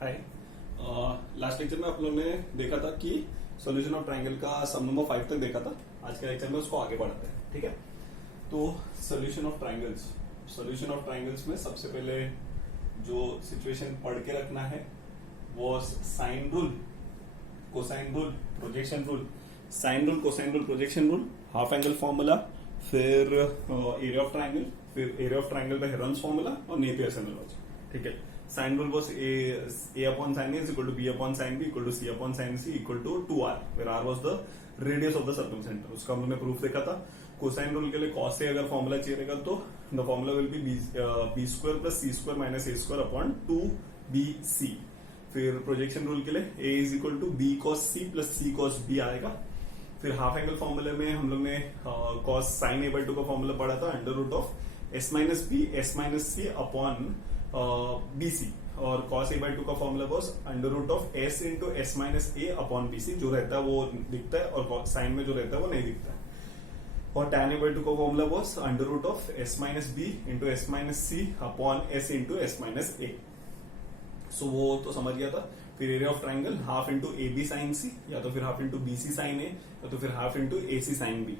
हाय। Last lecture में आप लोगों ने देखा था कि सॉल्यूशन ऑफ ट्रायंगल का सम नंबर 5 तक देखा था। आज के लेक्चर में उसको आगे बढ़ाते हैं, ठीक है। तो सॉल्यूशन ऑफ ट्रायंगल्स में सबसे पहले जो सिचुएशन पढ़ के रखना है वो sine rule, cosine rule, projection rule, sine rule, cosine rule, projection rule, half angle formula, फिर एरिया ऑफ ट्रायंगल, फिर एरिया ऑफ ट्रायंगल का हेरॉन्स फॉर्मूला और नेपियर्स एनालॉजी, ठीक है। Sine rule was a upon sin a is equal to b upon sin b equal to c upon sin c equal to 2r, where r was the radius of the circumcenter। उसका हम लोगों ने proof देखा था। Cosine rule के लिए cos से अगर फॉर्मूला चाहिए रहेगा तो the formula will be b square plus c square minus a square upon 2bc। फिर प्रोजेक्शन रूल के लिए a is equal to b cos c plus c cos b आएगा। फिर हाफ एंगल फॉर्मूले में हम लोग ने cos sin a by 2 का फॉर्मूला पढ़ा था, under root of s minus c upon BC, और cos a by 2 का formula boss under root of s into S minus a upon BC। जो रहता है वो दिखता है और साइन में जो रहता है वो नहीं दिखता है। और tan a by 2 का formula boss under root of s minus B into S minus C upon s into S minus A. So वो तो समझ गया था। फिर area of triangle half into A B sine C, या तो फिर half into B C sine A, या तो फिर half into A C sine B.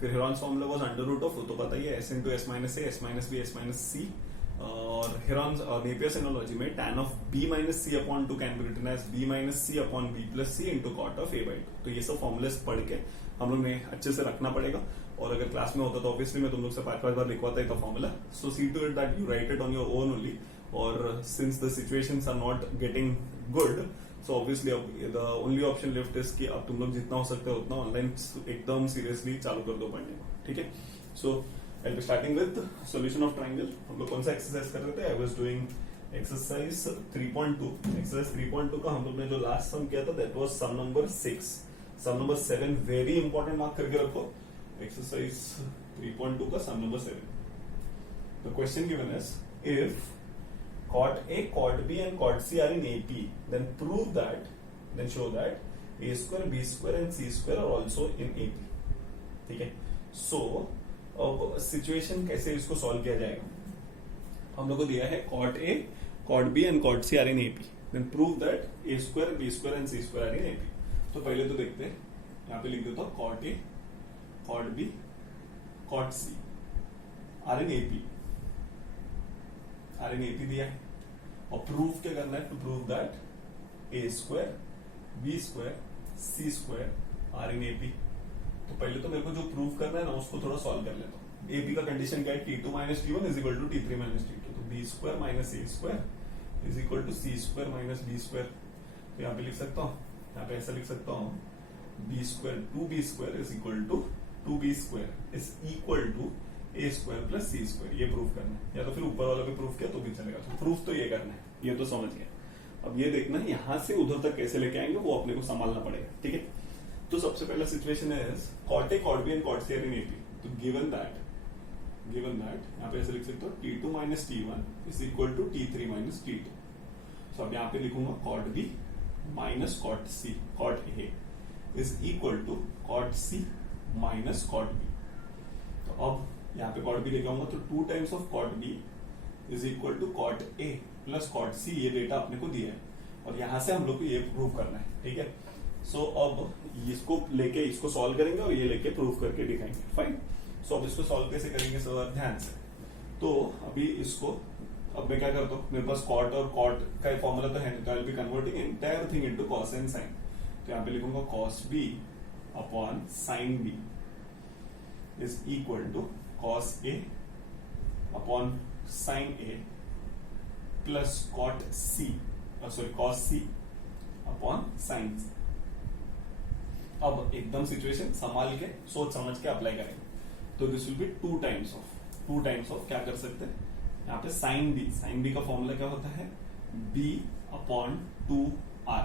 फिर Heron's formula boss under root of, वो तो पता ही है, s इंटू एस माइनस ए, S minus B, S minus C. और हेरॉन्स नेपियर्स एनालॉजी में tan of b minus C upon 2 can be written as b minus C upon b plus C into cot of a by 2। तो ये सब formulas पढ़ के हम लोग ने अच्छे से रखना पड़ेगा। और अगर क्लास में होता तो ऑब्वियसली मैं तुम लोग से 5 बार लिखवाता ही था formula. So see to it that you write it on your own only. और since the situations are not getting good, so obviously the only option left is कि अब तुम लोग जितना हो सकता है उतना ऑनलाइन एकदम सीरियसली चालू कर दो पढ़ने को, ठीक है। सो I'll be starting with solution of triangle। हम लोग कौन सा एक्सरसाइज कर रहे थे? I was doing exercise 3.2। exercise 3.2 का हम लोग ने जो लास्ट सम किया था that was sum number 6। sum number 7 very important, mark करके रखो। exercise 3.2 का sum number 7। The question given is if chord A, chord B and chord C are in AP, then prove that, then show that A square, B square and C square are also in AP, ठीक है। So अब situation कैसे इसको solve किया जाएगा? हम लोग को दिया है cot A, cot B and cot C are in AP, then prove that A square, B square and C square are in AP। तो पहले तो देखते हैं, यहाँ पे लिख देता हूँ cot A, cot B, cot C are in AP, दिया है। और प्रूफ क्या करना है? To prove that A square, B square, C square are in AP। तो पहले तो मेरे को जो प्रूव करना है ना उसको थोड़ा सॉल्व कर लेता हूँ। एपी का कंडीशन क्या है? T2 minus T1 is equal to T3 minus T2। तो B square minus A square is equal to C square minus B square. तो यहाँ पे लिख सकता हूँ, यहाँ पे ऐसा लिख सकता हूँ B square 2B square is equal to 2B square is equal to A square plus C square. ये प्रूफ करना है, या तो फिर ऊपर वाला भी प्रूफ किया तो भी चलेगा। तो प्रूफ तो ये करना है, ये तो समझ गया। अब ये देखना है यहाँ से उधर तक कैसे लेके आएंगे वो अपने को संभालना पड़ेगा, ठीक है। तो सबसे पहला सिचुएशन है cot A, cot B and cot C are in AP। तो गिवन दैट यहाँ पे ऐसे लिख सकते हो T2 minus T1 is equal to T3 minus T2। तो अब यहाँ पे लिखूंगा cot B minus cot C, cot A is equal to cot C minus cot B। तो अब यहाँ पे cot B लेके आऊंगा तो 2 times of cot B is equal to cot A plus cot C। ये डेटा अपने को दिया है और यहाँ से हम लोग को ये प्रूव करना है, ठीक है। सो अब इसको लेके इसको सॉल्व करेंगे और ये लेके प्रूव करके दिखाएंगे, फाइन। सो अब इसको सॉल्व कैसे करेंगे सर? ध्यान से। तो अभी इसको, अब मैं क्या करता हूँ, मेरे पास कॉट और कॉट का फॉर्मूला तो है, तो I will be converting entire thing into cos and sine. तो यहाँ पे लिखूंगा cos B upon sine B is equal to cos A upon sine A plus cot C, sorry cos C upon sine C. अब एकदम situation संभाल के सोच समझ के अप्लाई करेंगे। तो this will B 2 times of क्या कर सकते हैं यहाँ पे साइन बी का फॉर्मूला क्या होता है? b अपॉन 2r,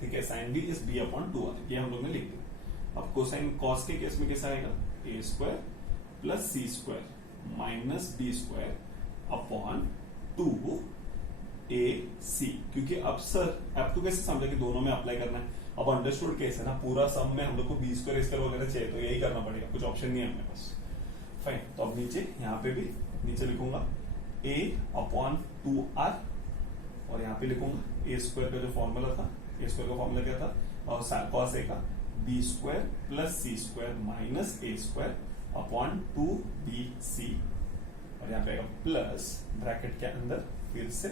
ठीक है। Sine B is b upon 2r, ये हम लोग ने लिख दिया। अब कोसाइन कॉस के केस में कैसा आएगा? a square plus c square minus b square upon 2ac। क्योंकि अब सर आपको कैसे समझा कि दोनों में अप्लाई करना है? अब अंडरस्टूड केस है ना, पूरा सम में हम लोग को बी स्क्वायर स्क्वायर वगैरह चाहिए तो यही करना पड़ेगा, कुछ ऑप्शन नहीं है अपने पास, फाइन। तो अब नीचे यहाँ पे भी नीचे लिखूंगा a अपॉन 2r और यहाँ पे लिखूंगा ए स्क्वायर का जो फॉर्मूला था, ए स्क्वायर का फॉर्मूला क्या था, और कॉस ए का B square plus C square minus A square upon 2bc, और यहाँ पे आएगा प्लस ब्रैकेट के अंदर फिर से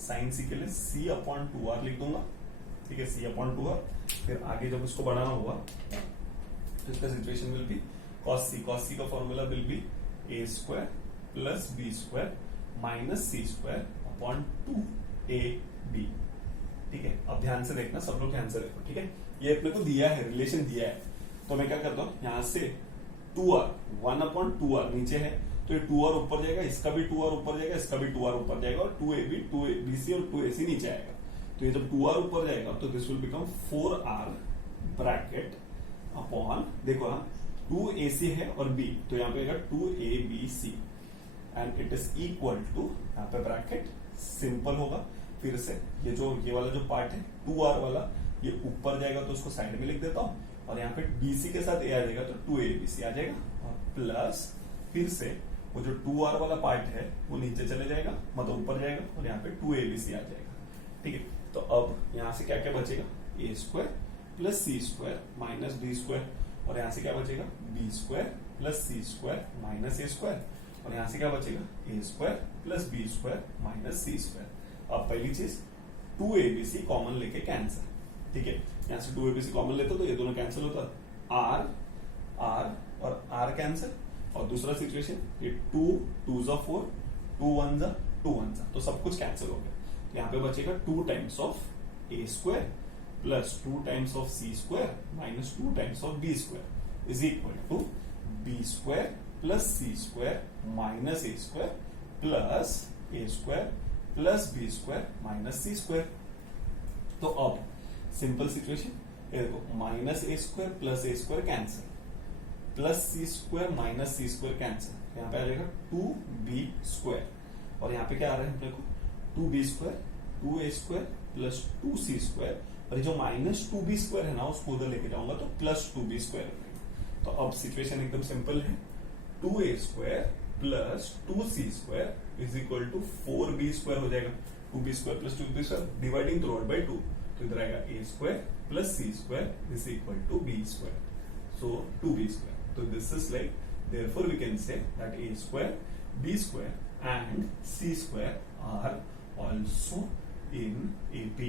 साइन सी के लिए c अपॉन 2r लिख दूंगा, ठीक है, c अपॉन 2r। फिर आगे जब इसको बढ़ाना होगा तो इसका situation will be cos c का formula will be a square plus B square minus C square upon 2ab, ठीक है। अब ध्यान से देखना, सब लोग ध्यान से देखो, ठीक है। ये अपने को दिया है, रिलेशन दिया है, तो मैं क्या करता हूं, यहां से 2r 1 अपॉन 2r नीचे है, तो ये 2r ऊपर जाएगा, इसका भी 2r ऊपर जाएगा, इसका भी 2r ऊपर जाएगा, और 2ab 2bc और 2ac नीचे आएगा। तो ये जब 2r ऊपर जाएगा तो this will become 4r bracket upon, देखो हाँ 2ac है और b, तो यहाँ पे आएगा 2abc and it is equal to, यहाँ पे ब्रैकेट सिंपल होगा। फिर से ये वाला जो पार्ट है 2r वाला, ये ऊपर जाएगा तो उसको साइड में लिख देता हूं, और यहाँ पे bc के साथ a आ जाएगा तो 2abc आ जाएगा, और प्लस फिर से वो जो 2r वाला पार्ट है वो नीचे चले जाएगा, मतलब ऊपर जाएगा, और यहाँ पे 2abc आ जाएगा, ठीक है। तो अब यहाँ से क्या क्या बचेगा, a square plus C square minus B square, और यहाँ से क्या बचेगा, B square plus C square minus A square, और यहाँ से क्या बचेगा, A square plus B square minus C square. अब पहली चीज 2abc कॉमन लेके कैंसिल, ठीक है, यहाँ से 2abc कॉमन लेते तो ये दोनों कैंसिल होता, r और r कैंसिल, और दूसरा सिचुएशन ये 2 2 जा 4 2 1 जा 2 1 जा, तो सब कुछ कैंसिल हो गया। तो यहाँ पे बचेगा 2 times of a square plus 2 times of c square minus 2 times of b square is equal to b square plus c square minus a square plus a square plus b square minus c square. तो अब simple situation, ये देखो minus a square plus a square cancel, plus c square minus c square cancel, यहाँ पे आ जाएगा 2b square, और यहाँ पे क्या आ रहा है अपने को 2b square 2a square plus 2c square, और ये जो माइनस 2b स्क्वायर है ना उसको उधर लेके जाऊंगा तो प्लस 2b स्क्वायर हो जाएगा। तो अब सिचुएशन एकदम सिंपल है, 2a square plus 2c square is equal to 4b square हो जाएगा, 2b square plus 2b square dividing throughout by 2, तो इधर आएगा a square plus c square is equal to b square, so 2b square. तो this is like, therefore we can say that a square, b square and c square are also in AP.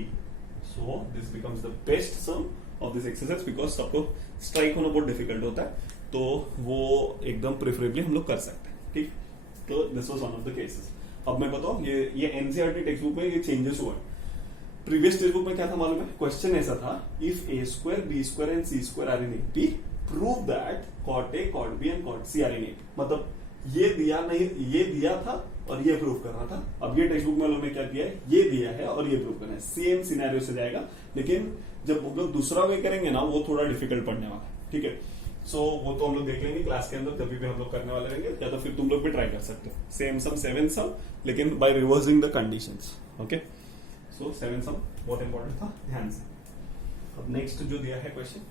So this becomes the best sum of this exercise because सबको strike होना बहुत difficult होता है, तो वो एकदम preferably हम लोग कर सकते हैं, ठीक। तो this was one of the cases. अब मैं बताऊं, ये एनसीईआरटी टेक्स्ट बुक में ये चेंजेस हुआ है। प्रीवियस टेक्स्ट बुक में क्या था मालूम है, क्वेश्चन ऐसा था, if a square b square and c square are in AP, prove that cot A, cot B and cot C are in AP। मतलब ये दिया था और ये प्रूव करना था। अब ये टेक्स्ट बुक में उन्होंने क्या किया है, ये दिया है और ये प्रूव करना है, सेम सिनेरियो से जाएगा, लेकिन जब हम लोग दूसरा वे करेंगे ना वो थोड़ा डिफिकल्ट पड़ने वाला है, ठीक है। सो वो तो हम लोग देख लेंगे क्लास के अंदर, जब भी हम लोग करने वाले रहेंगे, या तो फिर तुम लोग भी ट्राई कर सकते हो सेम सम 7 सम, लेकिन by reversing the conditions, okay. So 7 sum बहुत इंपॉर्टेंट था, ध्यान से। अब नेक्स्ट जो दिया है क्वेश्चन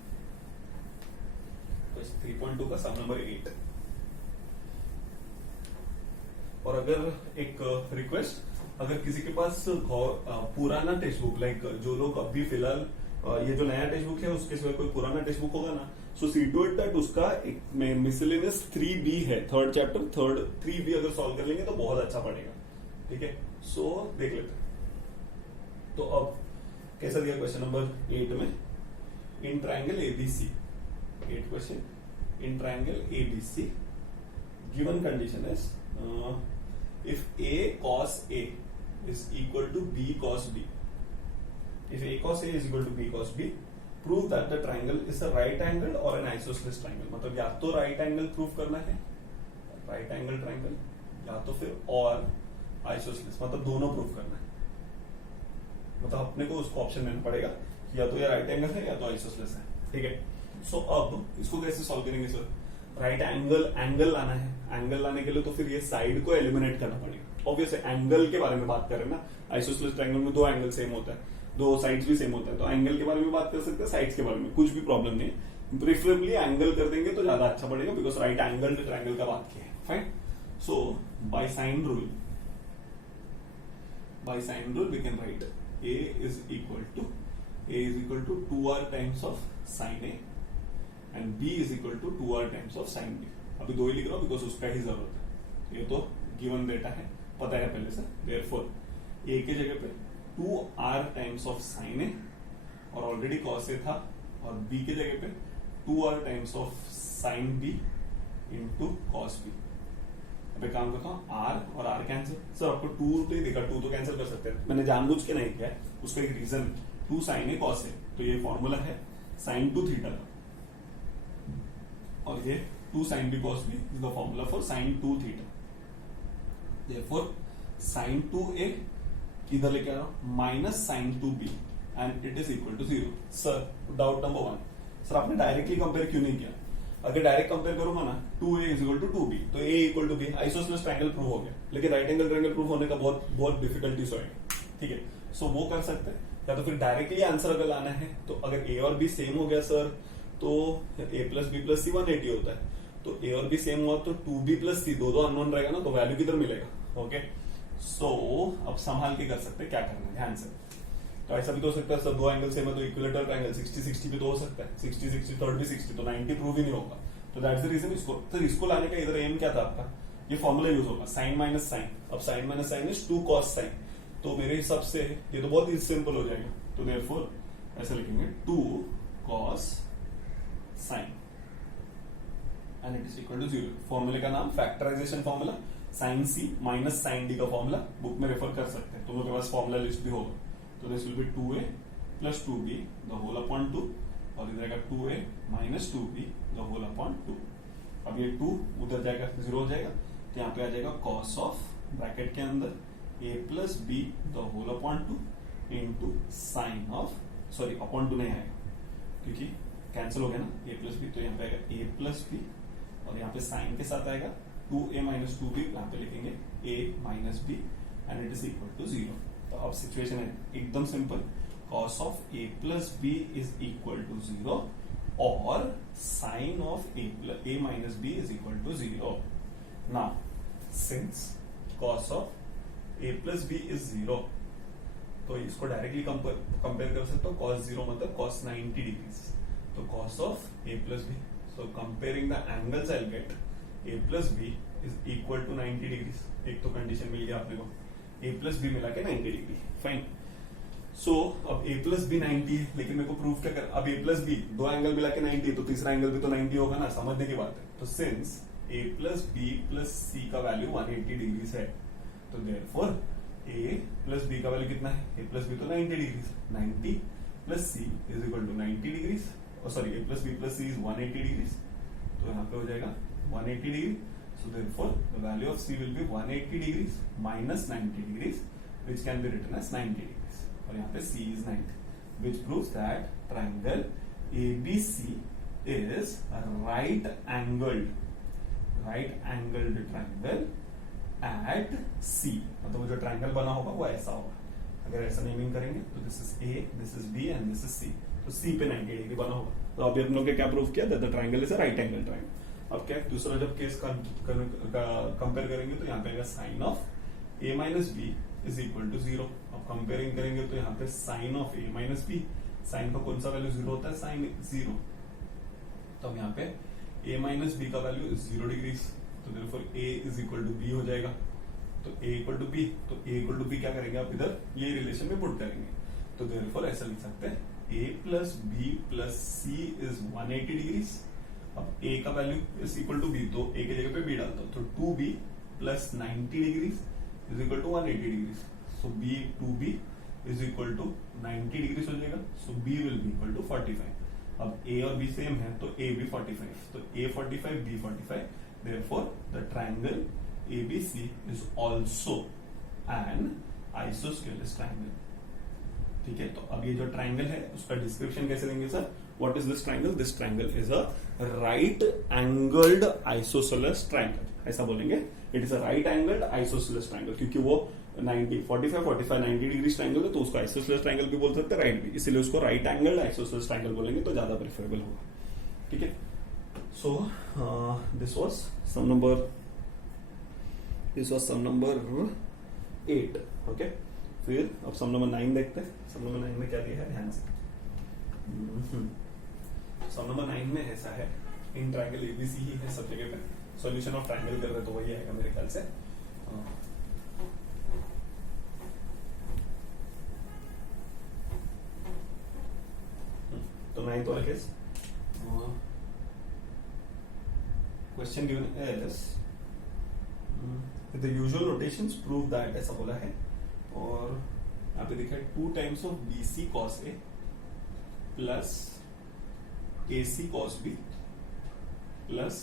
3.2 का सम नंबर 8, और अगर एक रिक्वेस्ट, अगर किसी के पास पुराना टेक्स्ट बुक, लाइक जो लोग अभी फिलहाल ये जो नया टेक्स्ट बुक है उसके सिवाय कोई पुराना टेक्स्ट बुक होगा ना, सो सी टू इट दैट उसका एक मिसलेनियस 3B है, थर्ड चैप्टर 3B अगर सॉल्व कर लेंगे तो बहुत अच्छा पड़ेगा, ठीक है। सो देख लेते हैं। तो अब कैसा दिया क्वेश्चन नंबर 8 में, in triangle ABC, 8 question, in triangle ABC, given condition is if A cos A is equal to B cos B, if A cos A is equal to B cos B, prove that the triangle is a right angle or an isosceles triangle। मतलब या तो right angle prove करना है, right angle triangle, या तो फिर और isosceles, मतलब दोनों प्रूव करना है। मतलब अपने को उसको ऑप्शन देना पड़ेगा, या तो ये राइट एंगल है या तो आइसोसेलेस है, ठीक है। सो अब इसको कैसे सॉल्व करेंगे सर, राइट एंगल लाना है, एंगल लाने के लिए तो फिर ये साइड को एलिमिनेट करना पड़ेगा। ऑब्वियसली एंगल के बारे में बात कर रहे हैं ना, आइसोसेलेस ट्रायंगल में 2 एंगल सेम होता है, 2 साइड्स भी सेम होता है, तो एंगल के बारे में बात कर सकते हैं, साइड्स के बारे में कुछ भी प्रॉब्लम नहीं है। प्रेफरेबली एंगल कर देंगे तो ज्यादा अच्छा पड़ेगा, बिकॉज राइट एंगल ट्रायंगल का बात किया है, fine. So by sine by sine rule we can write a is equal to 2r times of sine a and b is equal to 2r times of sine b. अभी दो ही लिख रहा हूं because उसका ही जरूरत है, ये तो गिवन डेटा है, पता है पहले से. देयरफॉर a के जगह पे 2r times of sin a और ऑलरेडी cos a था, और b के जगह पे 2r times of sin b into cos b. अब एक काम करता हूँ r और r कैंसिल. सर आपको 2 तो ही देखा, 2 तो कैंसिल कर सकते हैं, मैंने जानबूझ के नहीं किया है, उसका एक reason 2 sin a cos a, तो ये फॉर्मूला है sin 2 थीटा का, और ये 2 sin b cos b is the formula for sin 2 theta. Therefore sin 2a इधर लेके आ रहा हूं minus sin 2b and it is equal to 0. Sir doubt number 1, sir आपने डायरेक्टली कंपेयर क्यों नहीं किया? अगर डायरेक्ट कंपेयर करूंगा ना 2a is equal to 2b, तो a equal to b, isosceles triangle prove हो गया. लेकिन राइट एंगल ट्रायंगल प्रूव होने का बहुत डिफिकल्टीज होएगा. ठीक है, सो वो कर सकते हैं, या तो फिर डायरेक्टली आंसर अगर लाना है तो अगर a और b सेम हो गया सर तो a प्लस बी प्लस सी 180 होता है, तो a और b सेम हुआ तो 2b प्लस सी, दो अननोन रहेगा ना, तो वैल्यू किधर मिलेगा? ओके, सो अब संभाल के कर सकते हैं, क्या करना है ध्यान से. तो ऐसा भी तो हो सकता है सर दो एंगल सेम है तो इक्विलेटरल ट्रायंगल 60-60 भी तो हो सकता है, 60-60 थर्ड भी 60, तो 90 प्रूव ही नहीं होगा. तो दैट्स द रीजन इसको, तो इसको लाने का इधर एम क्या था आपका, ये फॉर्मूला यूज होगा साइन माइनस साइन. अब sine minus sine is 2 cos sine, तो मेरे हिसाब से ये तो बहुत ही सिंपल हो जाएगा. तो देयरफॉर ऐसे लिखेंगे 2 cos sine and it is equal to 0. फॉर्मूले का नाम factorization formula, sine C minus sine D का फॉर्मूला बुक में रेफर कर सकते हैं, तो उनके पास फॉर्मूला लिस्ट भी होगा. तो this will be 2a plus 2b the whole upon 2, और इधर आएगा 2a minus 2b the whole upon 2. अब ये 2 उधर जाएगा 0 हो जाएगा, तो यहाँ पे आ जाएगा cos ऑफ ब्रैकेट के अंदर a plus b the whole upon 2 into sine of, sorry upon 2 नहीं आएगा क्योंकि कैंसिल हो गया ना a प्लस b, तो यहाँ पे आएगा a प्लस b और यहाँ पे साइन के साथ आएगा 2a माइनस 2b, यहाँ पे लिखेंगे a minus b and it is equal to 0. तो अब सिचुएशन है एकदम simple, cos of a plus b is equal to 0 और sine of a minus b is equal to 0. Now since cos of a plus b is 0, तो इसको directly compare कर सकते हो. cos 0 मतलब cos 90 डिग्रीज, तो cos of a plus b, so comparing the angles I'll get a plus b is equal to 90 degrees. एक तो condition मिल गया आपने को, a plus b मिला के 90 डिग्री, फाइन. सो अब a plus b 90 है, लेकिन मेरे को प्रूफ क्या कर, अब a plus b दो एंगल मिला के 90, तो तीसरा एंगल भी तो 90 होगा ना, समझने की बात है. तो since a plus b plus c का वैल्यू 180 डिग्रीज है, तो देयरफॉर a plus b का वैल्यू कितना है, a plus b तो 90 degrees, 90 plus c is equal to 90 degrees, sorry a plus b plus c is 180 degrees, तो यहाँ पे हो जाएगा 180 degree. So therefore the value of c will be 180 degrees minus 90 degrees, which can be written as 90 degrees. और यहाँ पे c is 90, which proves that triangle ABC is a right angled triangle at C. मतलब जो triangle बना होगा वो ऐसा होगा. अगर ऐसा नेमिंग करेंगे तो this is A, this is B and this is C. तो C पे 90 डिग्री बना होगा. तो अभी हम लोग ने क्या प्रूव किया, that the triangle is a right angle triangle. अब क्या दूसरा जब केस कंपेयर करेंगे तो यहाँ पे आएगा sine of a minus B is equal to 0. अब कंपेयरिंग करेंगे तो यहाँ पे sine of a minus B, sine का कौन सा वैल्यू 0 होता है, साइन 0. तो अब यहाँ पे a माइनस बी का वैल्यू 0 डिग्रीज, तो therefore a is equal to b हो जाएगा. तो a इक्वल टू b, तो a इक्वल टू b क्या करेंगे आप इधर ये रिलेशन में पुट करेंगे. तो देयरफॉर ऐसा लिख सकते हैं a plus B plus c is 180 degrees. अब a का value is equal to b, तो a की जगह पे b डालता हूं, तो 2b plus 90 degrees is equal to 180 degrees. So b 2b is equal to 90 degrees हो जाएगा. So b will be equal to 45. अब a और b सेम है तो a भी 45, तो a 45 b 45. Therefore the triangle ABC is also an isosceles triangle. ठीक है, तो अब ये जो ट्राइंगल है उसका डिस्क्रिप्शन कैसे देंगे sir, what is this triangle, this triangle is a right angled isosceles triangle, ऐसा बोलेंगे. It is a right angled isosceles triangle, क्योंकि वो 90 45 45 90 डिग्री ट्राइंगल है, तो उसको आइसोसेलेस ट्राइंगल भी बोल सकते हैं, राइट भी, इसीलिए उसको राइट एंगल्ड आइसोसेलेस ट्राइंगल बोलेंगे तो ज्यादा प्रेफरेबल होगा. ठीक है, so this was sum number 8. Okay, फिर अब सम नंबर 9 देखते हैं। सम नंबर 9 में क्या दिया है ध्यान से। सम नंबर 9 में ऐसा है, इन ट्रायंगल एबीसी ही है सब जगह पे, सॉल्यूशन ऑफ ट्रायंगल कर रहे तो वही आएगा मेरे ख्याल से। तो 9th वाला case, question given is with the usual notations prove that, ऐसा बोला है। और यहाँ पे देखा है 2 times of BC cos A plus AC cos B plus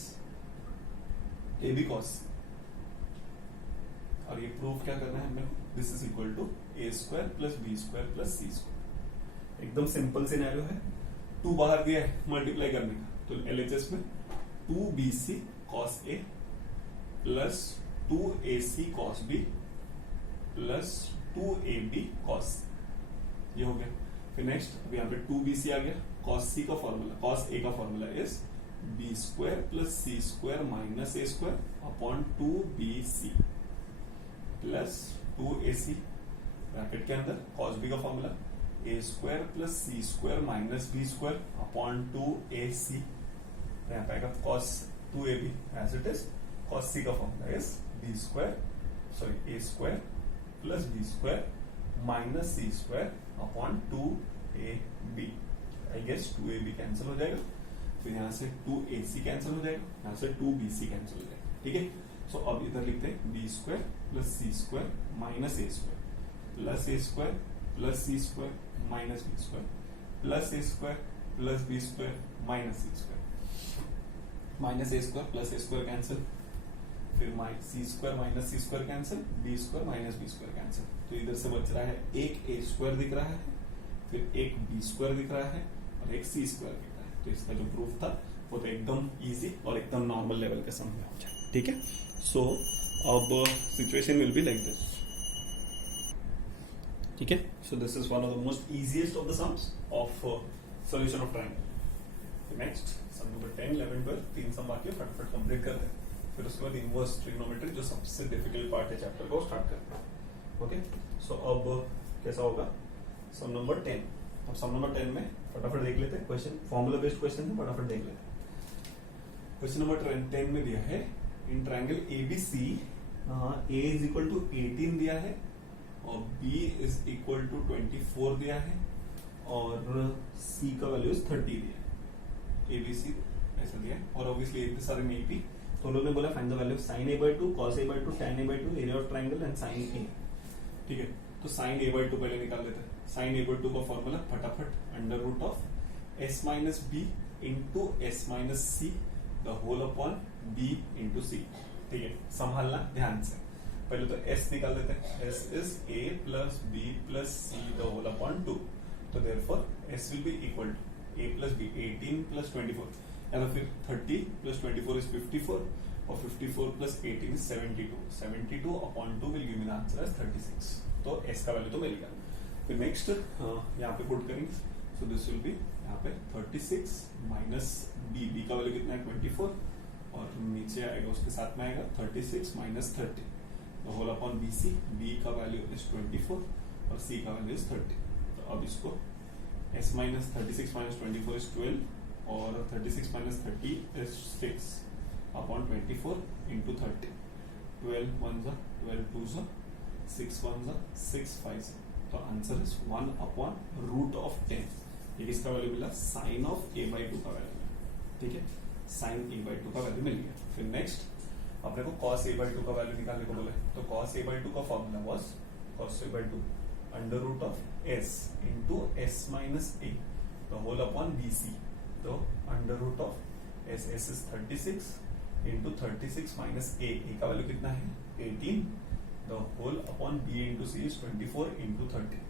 AB cos C, और ये प्रूव क्या करना है हमें, this is equal to A square plus B square plus C square. एकदम सिंपल सिनेरियो है, 2 बाहर दिया है मल्टीप्लाई करने का, तो LHS में 2BC cos A plus 2AC cos B plus 2AB cos C, ये हो गया। फिर नेक्स्ट अब यहाँ पे 2BC आ गया, cos C का फॉर्मूला, cos A का formula is B square plus C square minus A square upon 2BC plus 2AC, bracket के अंदर cos B का formula A square plus C square minus B square upon 2AC, यहाँ पे आएगा cos 2AB as it is, cos C का formula is B square A square plus B square minus C square upon 2AB। I guess 2AB cancel हो जाएगा, फिर यहाँ से 2AC cancel हो जाएगा, यहाँ से 2BC कैंसिल हो जाएगा, ठीक है। सो अब इधर लिखते हैं B square plus C square minus A square plus A square plus C square minus B square plus A square plus B square minus C square, minus A square plus A square cancel, फिर C square minus C square cancel, B square minus B square cancel, तो इधर से बच रहा है एक A square दिख रहा है, फिर एक B स्क्वायर दिख रहा है और एक C स्क्वायर दिख रहा है। तो इसका जो प्रूफ था वो तो एकदम इजी और एकदम नॉर्मल लेवल के सम में हो जाए, ठीक है। सो अब situation will be like this, ठीक है। So this is one of the most easiest of the sums of solution of triangle. Next sum number 10, 11, 12 3 सम बाकी है, फटाफट कंप्लीट करते हैं। फिर उसके बाद इनवर्स ट्रिग्नोमेट्री जो सबसे डिफिकल्ट पार्ट है चैप्टर को स्टार्ट करते हैं। ओके, सो अब कैसा होगा सम नंबर 10। अब सम नंबर 10 में फटाफट देख लेते हैं, क्वेश्चन फॉर्मूला बेस्ड क्वेश्चन है, फटाफट देख लेते हैं। क्वेश्चन नंबर 10 में दिया है in triangle ABC A is equal to 18 दिया है और B इज इक्वल टू 24 दिया है और C का वैल्यू इज 30 दिया है। ABC ऐसा दिया है और ऑब्वियसली इतने सारे में AP, तो लोगों ने बोला find the value of sin A/2 cos A/2 tan A/2 area of triangle and sin A, ठीक है। तो sin A/2 पहले निकाल लेते हैं। sin A/2 का फॉर्मूला फटाफट under root of s minus B into S minus C the whole upon b into C, ठीक है। संभालना ध्यान से, पहले तो s निकाल लेते हैं, s is a plus b plus c the whole upon 2, तो therefore s will be equal to a plus b 18 plus 24, या तो फिर 30 प्लस 24 इज 54 और 54 plus 18 is 72, 72 upon 2 will give me the answer as 36, तो s का value तो मिल गया। फिर नेक्स्ट यहाँ पे पुट करेंगे, सो दिस विल बी यहाँ पे 36 माइनस b का वैल्यू कितना है 24 और नीचे आएगा उसके साथ में आएगा 36 minus 30 the whole upon BC, b का वैल्यू इज 24 और c का वैल्यू इज 30। तो अब इसको s माइनस 36 माइनस 24 इज 12 और 36 माइनस 30 इज 6 अपॉन 24 इंटू 30, 12 1 जा 12 2 जा 6 1 जा 6 5, तो answer is 1 upon root of 10। ये किसका वैल्यू मिला, साइन ऑफ A/2 का वैल्यू मिला, ठीक है। साइन A/2 का वैल्यू मिल गया। फिर नेक्स्ट अपने को cos A/2 का वैल्यू निकालने को बोला है, तो cos A/2 का formula was cos A/2 under root of s into s minus a the whole upon BC, तो under root of s is 36 into 36 minus a का वैल्यू कितना है 18 the whole upon b into c is 24 into 30,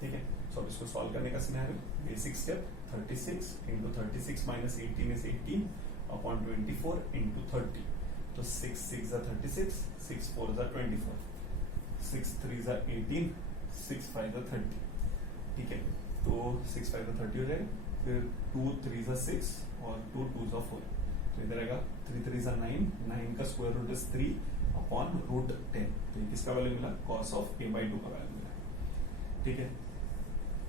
ठीक है। So अब इसको solve करने का scenario, basic step 36 into 36 minus 18 is 18 upon 24 into 30, तो 6 6 जा 36, 6 4 जा 24, 6 3 जा 18, 6 5 जा 30, ठीक है। तो 6 5 जा 30 हो जाएगा, फिर 2 3 जा 6 और 2 2 जा 4, तो इधर आएगा 3 3 जा 9, 9 का square root is 3 upon root 10, तो किसका वैल्यू मिला, cos ऑफ A/2 का वैल्यू मिला, ठीक है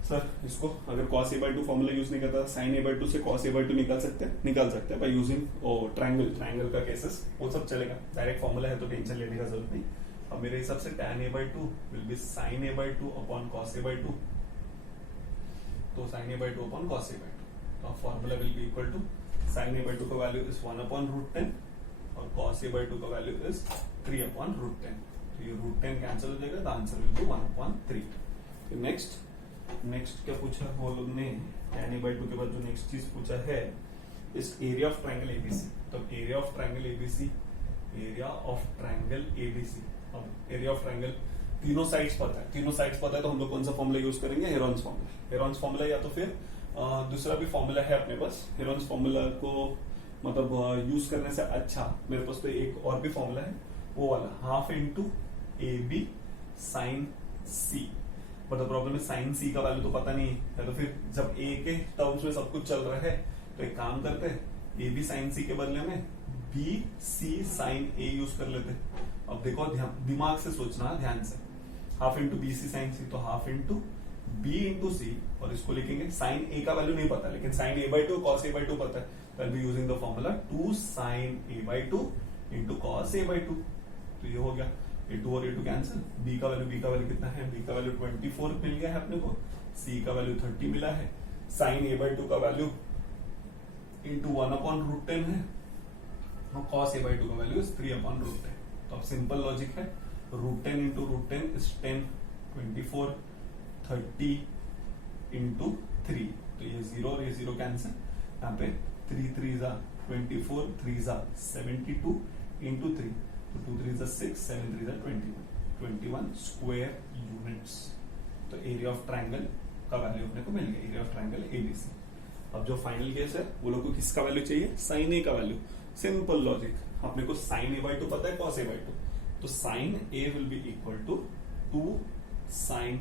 सर, इसको अगर cos a/2 फॉर्मूला यूज नहीं करता, sin a/2 से cos a/2 निकाल सकते हैं बाय यूजिंग ट्रायंगल का केसेस, वो सब चलेगा। डायरेक्ट फॉर्मूला है तो टेंशन लेने का जरूरत नहीं। अब मेरे हिसाब से tan a/2 will be sin a/2 upon cos a/2, तो sin a/2 upon cos a/2, तो formula will be equal to sin a/2 का वैल्यू इज 1 अपॉन √10 और cos a/2 का वैल्यू इज 3 अपॉन √10, तो ये √10 कैंसिल हो जाएगा, the answer will be 1 upon 3। तो नेक्स्ट क्या पूछा वो लोग ने, tan a/2 के बाद जो नेक्स्ट चीज पूछा है इस एरिया ऑफ ट्रायंगल एबीसी। तो एरिया ऑफ ट्रायंगल एबीसी, अब एरिया ऑफ ट्रायंगल तीनों साइड्स पता है, तो हम लोग कौन सा फॉर्मूला यूज करेंगे, हेरोन्स फॉर्मूला, या तो फिर दूसरा भी फॉर्मूला है अपने पास। हेरोन्स फॉर्मूला को मतलब यूज करने से अच्छा मेरे पास तो एक और भी फॉर्मूला है, वो वाला half into A B sine C. But the problem है साइन सी का वैल्यू तो पता नहीं है, तो फिर जब ए के टर्म्स में सब कुछ चल रहा है तो एक काम करते हैं, ए बी साइन सी के बदले में बी सी साइन ए यूज कर लेते हैं। अब देखो दिमाग से सोचना ध्यान से, half into B C sine C, तो half into B into C, और इसको लिखेंगे साइन ए का वैल्यू नहीं पता लेकिन साइन a/2 cos a/2 पता है, तो I be using the formula 2 sin a/2 into cos a/2, तो ये हो गया, a2 और a2 कैंसिल, b का वैल्यू कितना है, b का वैल्यू 24 मिल गया है अपने को, c का वैल्यू 30 मिला है, sin a/2 का वैल्यू इंटू 1 अपॉन √10 है, और cos a/2 का वैल्यू इज 3 अपॉन √10। तो अब सिंपल लॉजिक है, √10 इंटू √10 इज 10, 24, 30 इंटू 3, तो ये 0 और ये 0 कैंसिल, यहाँ पे 3 3 जा 24, 3 जा 72 इंटू 3, तो 2 3 जा 6, 7 3 जा 21 स्क्वायर यूनिट्स। तो एरिया ऑफ ट्रायंगल का वैल्यू अपने को मिल गया, एरिया ऑफ ट्रायंगल एबीसी। अब जो फाइनल केस है वो लोग को किसका वैल्यू चाहिए, साइन ए का वैल्यू। सिंपल लॉजिक, अपने को साइन a/2 पता है, cos a/2, तो sine A will be equal to 2 sine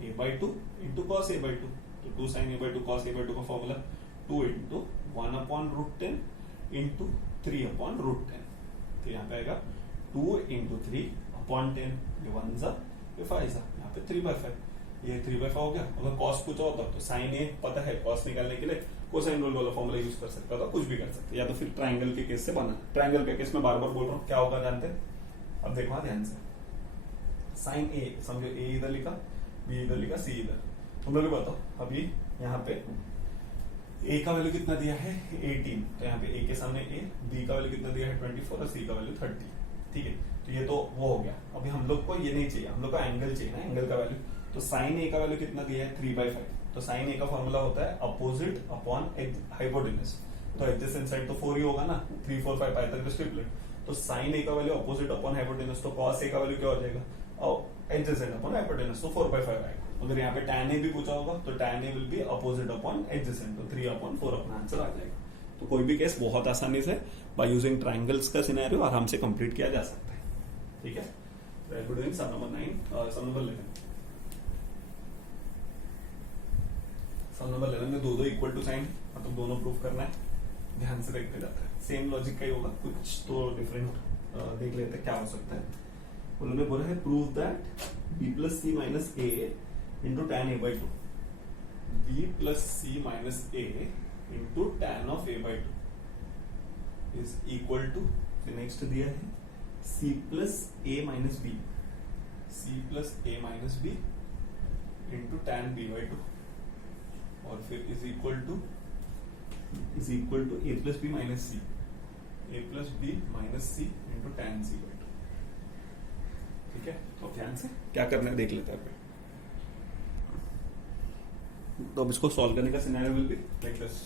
a/2 into cos a/2, तो 2 sin a/2 cos a/2 का formula 2 into 1 upon √10 into 3 upon √10, तो यहाँ पे आएगा 2 इंटू 3 अपॉन 10, ये 1 जा ये 5 जा, यहाँ पे 3/5, ये 3/5 हो गया। अगर cos पूछा होता तो साइन ए पता है, cos निकालने के लिए कोसाइन रूल वाला फॉर्मूला यूज कर सकता था, कुछ भी कर सकते, या तो फिर ट्रायंगल के केस से बना। ट्रायंगल के केस में बार बार बोल रहा हूँ क्या होगा जानते हैं, अब देखो ध्यान से, साइन ए समझो, ए इधर लिखा, बी इधर लिखा, सी इधर, तुम लोग बताओ अभी यहाँ पे ए का वैल्यू कितना दिया है 18, तो यहाँ पे ए के सामने ए, बी का वैल्यू कितना दिया है 24 और सी का वैल्यू 30, ठीक है, तो ये तो वो हो गया। अभी हम लोग को ये नहीं चाहिए, हम लोग को एंगल चाहिए ना, एंगल का वैल्यू, तो साइन ए का वैल्यू कितना दिया है 3/5, तो साइन ए का फॉर्मूला होता है अपोजिट अपॉन हाइपोटेनस, तो एडजेसेंट साइड तो 4 ही होगा ना, 3 4 5 पाइथन का स्ट्रिपलेट, तो साइन ए का वैल्यू अपोजिट अपॉन हाइपोटेनस, तो cos ए का वैल्यू क्या हो जाएगा, और एडजेसेंट अपॉन हाइपोटेनस, तो 4/5 आएगा। अगर यहाँ पे tan ए भी पूछा होगा तो tan A will be opposite upon adjacent, तो 3 अपॉन 4 अपना आंसर आ जाएगा। तो कोई भी केस बहुत आसानी से बाय यूजिंग ट्रायंगल्स का सिनेरियो आराम से कंप्लीट किया जा सकता है, ठीक है। Very good. Sum number 9, sum number 11, sum number 11 में दो इक्वल टू साइन, मतलब दोनों प्रूफ करना है, ध्यान से देखते जाता है, सेम लॉजिक का ही होगा, कुछ तो डिफरेंट देख लेते हैं क्या हो सकता है। उन्होंने बोला है prove that b plus C minus A into tan a/2, b plus C minus A into tan of a/2 is equal to, next दिया है c plus a minus B, c plus a minus B into tan b/2, और फिर is equal to a plus B minus C, a plus B minus C into tan c/2, ठीक है। तो ध्यान से क्या करना है देख लेते हैं। तो अब इसको सॉल्व करने का scenario will be like this.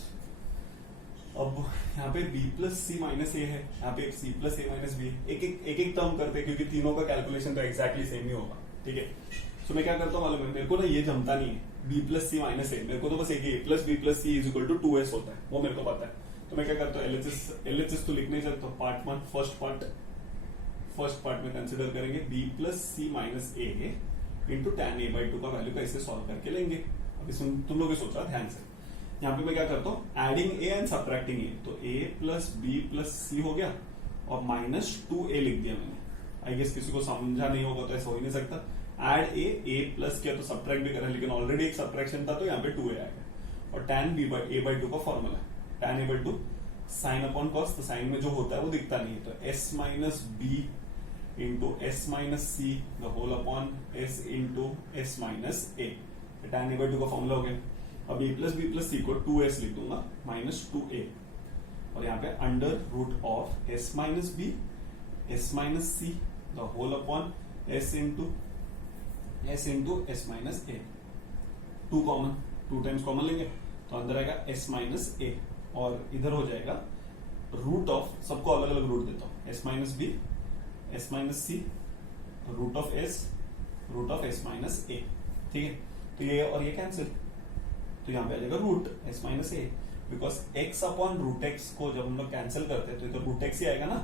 अब यहाँ पे b plus C minus A है, यहाँ पे c plus a minus B, एक टर्म करते हैं क्योंकि तीनों का कैलकुलेशन तो एक्जैक्टली सेम ही होगा, ठीक है। तो मैं क्या करता हूँ मालूम है, मेरे को ना ये जमता नहीं है b plus C minus A, मेरे को तो बस एक a plus B plus C is equal to 2s होता है, वो मेरे को पता है। तो मैं क्या करता हूँ LHS तो लिखने चलता हूँ, पार्ट 1 फर्स्ट पार्ट में कंसिडर करेंगे b प्लस सी माइनस ए इंटू टैन a/2 का वैल्यू कैसे सॉल्व करके लेंगे। अभी तुम लोग सोचा ध्यान से, यहाँ पे मैं क्या करता हूँ adding a and subtracting a, तो a प्लस बी प्लस सी हो गया और माइनस 2a लिख दिया मैंने। आई गेस किसी को समझा नहीं होगा तो ऐसा हो ही नहीं सकता। एड ए प्लस किया तो सब्ट्रैक्ट भी करें, लेकिन ऑलरेडी एक सब्ट्रैक्शन था तो यहाँ पे 2a आएगा। और tan b by A by 2 का फॉर्मूला है tan a by 2 sine upon cos, तो साइन में जो होता है वो दिखता नहीं है, तो s minus B into S minus C the whole upon s into S minus A, tan a by 2 का फॉर्मूला हो गया। अब a plus B plus C को 2s लिख दूंगा माइनस 2a, और यहाँ पे under root of s minus B S minus C the whole upon s into S minus A, 2 common, 2 times common लेंगे तो अंदर आएगा s माइनस ए, और इधर हो जाएगा रूट ऑफ, सबको अलग अलग रूट देता हूं, s minus B S minus C root of s minus A, ठीक है। तो ये और ये कैंसिल, तो यहाँ पे आ जाएगा root s minus A, because x upon root X को जब हम लोग कैंसिल करते हैं तो इधर रूट एक्स ही आएगा ना,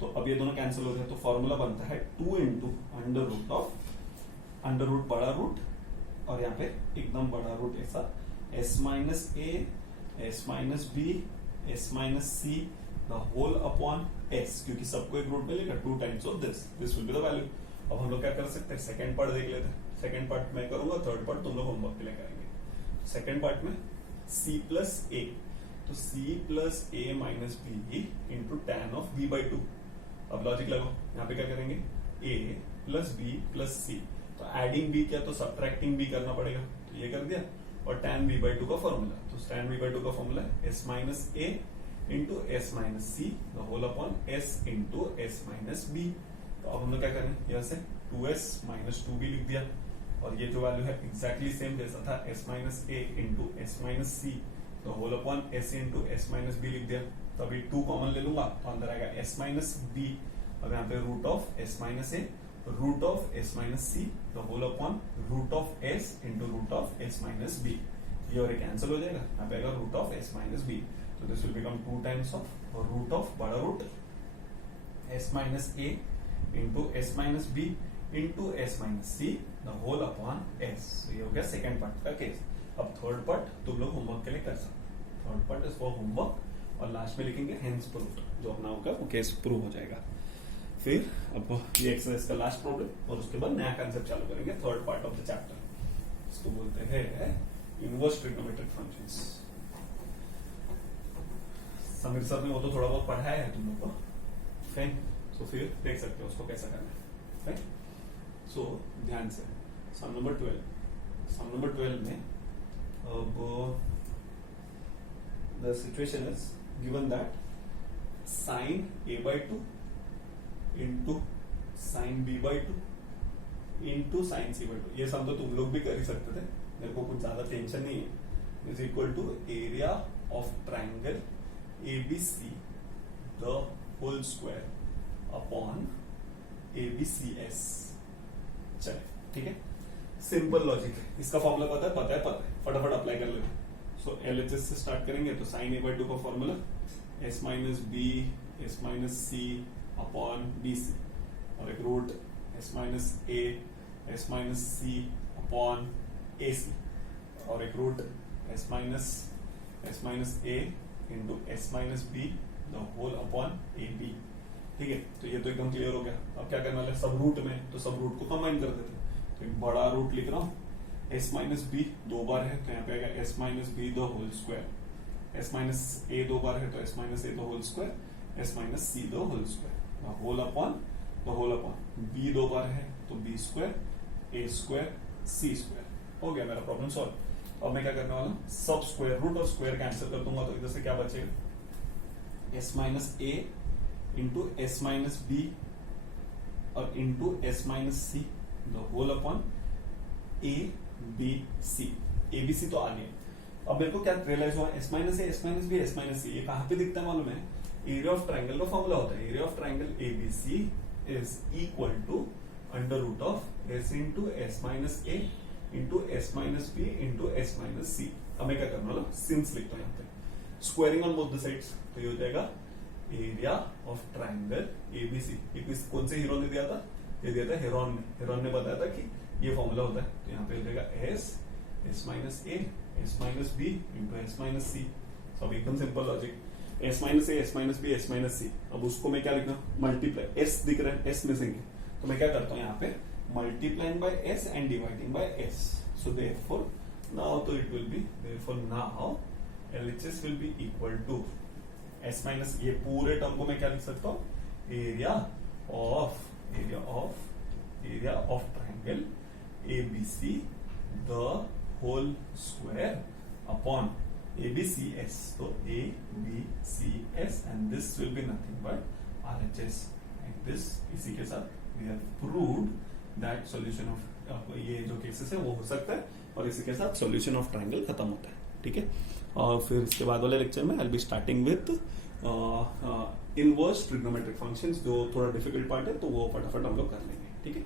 तो अब ये दोनों कैंसिल हो गए, तो फॉर्मूला बनता है 2 इंटू अंडर रूट बड़ा रूट, और यहाँ पे एकदम बड़ा रूट ऐसा s minus A S minus B S minus C the whole upon s, क्योंकि सबको एक रूट मिलेगा 2 times of this will be the value. अब हम लोग क्या कर सकते हैं, सेकंड पार्ट देख लेते हैं। सेकंड पार्ट मैं करूंगा, थर्ड पार्ट तुम लोग होमवर्क के लिए करेंगे। सेकंड पार्ट में c प्लस ए, तो c plus A minus B into tan of b by 2। अब लॉजिक लगाओ, यहाँ पे क्या करेंगे a plus B plus C, तो एडिंग b किया तो सब्ट्रैक्टिंग b करना पड़ेगा, तो ये कर दिया। और tan b बाई 2 का फॉर्मूला, तो tan b बाई 2 का फॉर्मूला है s minus A into S minus C the whole upon s into S minus B. तो अब हम लोग क्या करें, यहाँ से 2s माइनस 2b लिख दिया, और ये जो वैल्यू है एग्जैक्टली सेम जैसा था s minus A into S minus C the whole upon s into S minus B लिख दिया। तो अभी 2 कॉमन ले लूंगा तो अंदर आएगा s माइनस बी, और यहाँ पे root of s minus A root of s minus C the whole upon root of s into root of s minus B, ये और ये कैंसिल हो जाएगा, यहाँ पे आएगा root of s minus B, तो this will become 2 times of root of बड़ा root s minus A into S minus B into S minus C the whole upon s। ये हो गया सेकेंड पार्ट का केस। अब third part तुम लोग homework के लिए कर सकते, third part is for homework, और लास्ट में लिखेंगे हेंस प्रूव्ड, जो अपना होगा वो केस प्रूव हो जाएगा। फिर अब ये एक्सरसाइज का लास्ट प्रॉब्लम, और उसके बाद नया कांसेप्ट चालू करेंगे, third part of the chapter, इसको बोलते हैं inverse trigonometric functions. Sameer sir ने वो तो थोड़ा बहुत पढ़ाया है तुम लोग को, फाइन, तो फिर देख सकते हो उसको कैसा करना है, राइट। सो ध्यान से सम नंबर 12 में अब the situation is given that sine a by 2 into sine b by 2 into sine c by 2, ये सम तो तुम लोग भी कर ही सकते थे, मेरे को कुछ ज्यादा टेंशन नहीं है, is equal to area of triangle ABC the whole square upon ABCS। चले, ठीक है, सिंपल लॉजिक है, इसका फॉर्मूला पता है, फटाफट अप्लाई कर लेते। सो LHS से स्टार्ट करेंगे, तो साइन a बाई 2 का formula s minus B S minus C upon BC, और एक root s minus A S minus C upon AC, और एक root s minus A into S minus B the whole upon AB, ठीक है। तो ये तो एकदम क्लियर हो गया। अब क्या करना है, सब रूट में, तो सब रूट को कंबाइन कर देते हैं, तो एक बड़ा रूट लिख रहा हूं, s माइनस बी 2 बार है तो यहाँ पे आएगा s minus B the whole square, s minus ए 2 बार है तो s minus a the whole square, s minus C the whole square, whole upon b 2 बार है तो b square a square c square. हो गया मेरा प्रॉब्लम सॉल्व। अब मैं क्या करने वाला हूँ, सब स्क्वायर रूट और स्क्वायर कैंसिल कर दूंगा, तो इधर से क्या बचेगा, s माइनस ए इंटू एस माइनस बी और into S minus C the whole upon A B C. ABC तो आ गया। अब मेरे को क्या रियलाइज हुआ, s minus A S minus B S minus c, ये कहां पे दिखता है मालूम है, एरिया ऑफ ट्राइंगल का फॉर्मूला होता है, area of triangle ABC is equal to under root of s into S minus A into S minus B into S minus c. अब मैं क्या करने वाला, सिंस लिखता हूं यहाँ पे, squaring on both the sides, तो ये हो जाएगा एरिया ऑफ ट्राइंगल ABC। ये कौन से हीरो ने दिया था, ये दिया था हेरोन ने बताया था कि ये फॉर्मूला होता है, तो यहाँ पे हो जाएगा s minus A S minus B into S minus c. सब एकदम simple logic, s minus A S minus B S minus c. अब उसको मैं क्या लिखना, मल्टीप्लाई, एस दिख रहा है, एस मिसिंग है, तो मैं क्या करता हूँ यहाँ पे multiplying by s and dividing by s. So therefore now so it will be therefore now LHS will be equal to s minus ये पूरे टर्म को मैं क्या लिख सकता हूँ, area of triangle ABC the whole square upon ABCS. So ABCS and this will be nothing but RHS. And this इसी के साथ we have proved that solution of ये जो केसेस है वो हो सकता है और इसी के साथ solution of triangle खत्म होता है. ठीक है, और फिर इसके बाद वाले लेक्चर में I'll be starting with inverse trigonometric functions, जो थोड़ा डिफिकल्ट पार्ट है तो वो फटाफट हम लोग कर लेंगे. ठीक है.